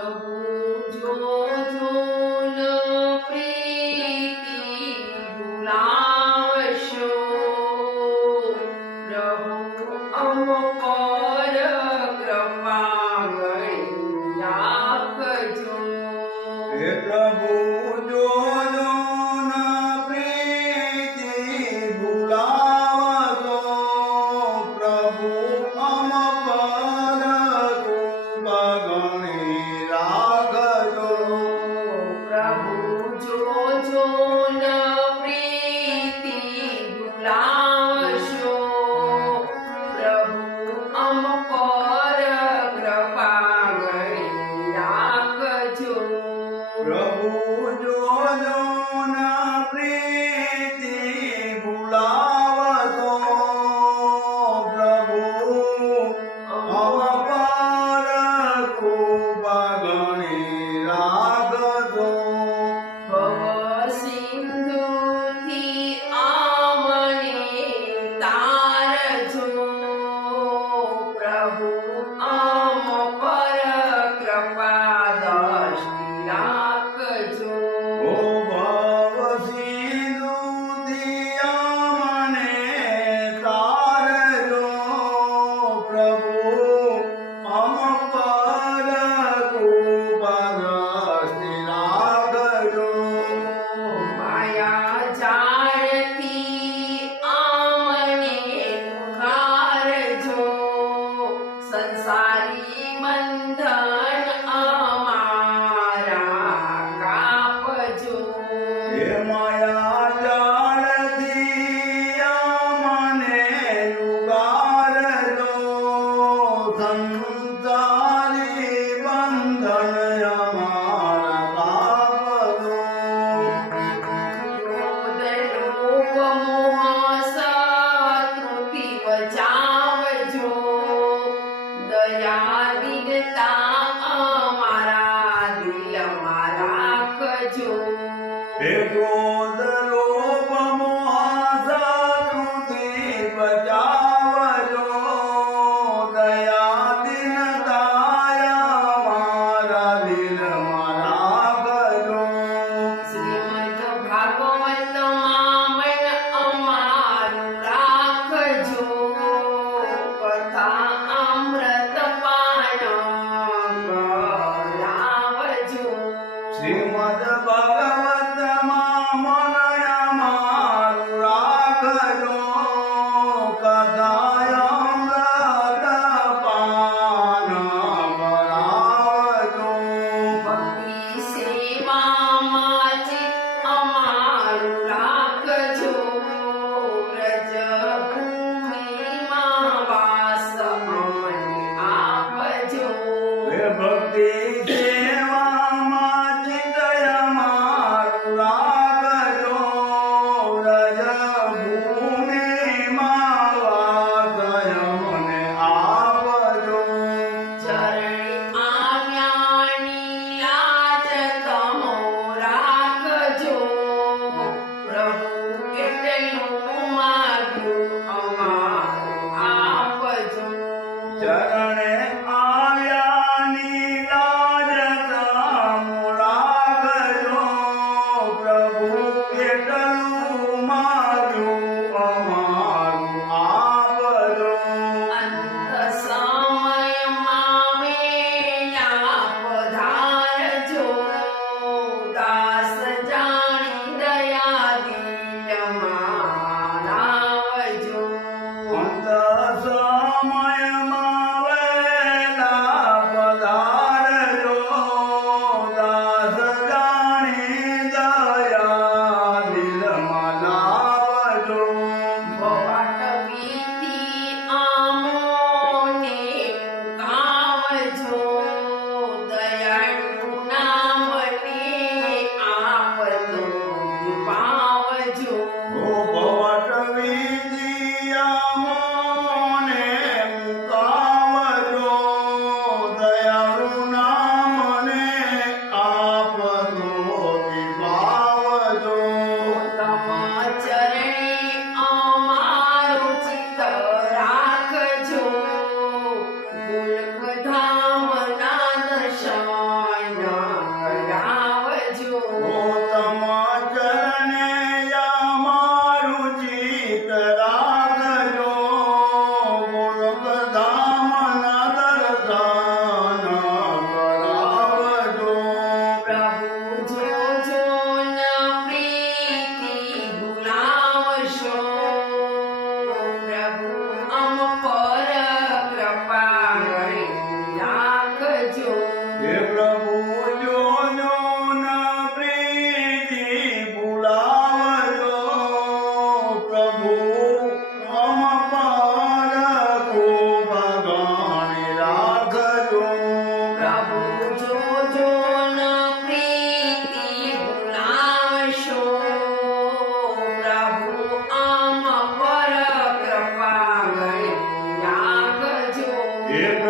પ્રભુ જોજો ન પ્રીતિ ભૂલાવશો, પ્રભુ અમ પર કૃપા ગણી રાખજો. હે પ્રભુ જોજો ન પ્રીતિ ભૂલાવશો, પ્રભુ અમ પર કૃપા ગણી રાખજો. પ્રભુ જોજો ન પ્રીતિ ભૂલાવશો, પ્રભુ અમ પર કૃપા ગણી રાખજો. પ્રભુ જોજો ન પ્રીતિ ભૂલાવશો, પ્રભુ અમ પર કૃપા ગણી રાખજો. ભવસિંધુથી આમને તારજો, પ્રભુ અમ પર કૃપા દ્રષ્ટિ રાખજો. ઓ ભવસિંધુથી અમને તારજો, પ્રભુ અમ પર કૃપા દ્રષ્ટિ રાખજો. માયા જાળથી આમને ઉઘારજો, સંસારી બંધન અમારા કાપજો. હે માયા જાળથી અમને ઉગારજો, સંસારી બંધન અમારા કાપજો. ક્રોધ લોભ મોહ શત્રુથી બચાવજો, દયા દીનતા અમારા દિલમાં રાખજો. હે ક્રોધ લોભ મોહ શત્રુથી બચાવજો, દયા દીનતા અમારા દિલમાં રાખજો. શ્રીમદ ભાગવતમાં મન અમારું રાખજો, કથા અમૃત પાન કરાવજો. શ્રીમદ ભગવતમાં મન અમારું રાખજો, કથા અમૃત પાન કરાવજો. ભક્તિ સેવામાં ચિત્ત અમારું રાખજો, વ્રજ ભૂમિમાં વાસ અમને આપજો. હે ભક્તિ સેવામાં ચિત્ત અમારું રાખજો, વ્રજ ભૂમિમાં વાસ અમને આપજો. ચરણી આજ્ઞાની લાજ તમો રાખજો, પ્રભુ કેટલું માગ્યું અમારું આપજો. ચરણે આવ્યાની લાજ તમો રાખજો, પ્રભુ કેટલું માગ્યું અમારું આપજો. અંત સમયમાં વેલા પધારજો, દાસ જાણી દયા દિલમાં લાવજો. અંત સમયમાં હે પ્રભુ જોજો ના પ્રીતિ ભૂલાવજો પ્રભુ આમ પર ખૂબ ગણી રાખજો પ્રભુ જોજો ન પ્રીતિ ભૂલાવશો પ્રભુ આમ પર કૃપા ગણી રાખજો હે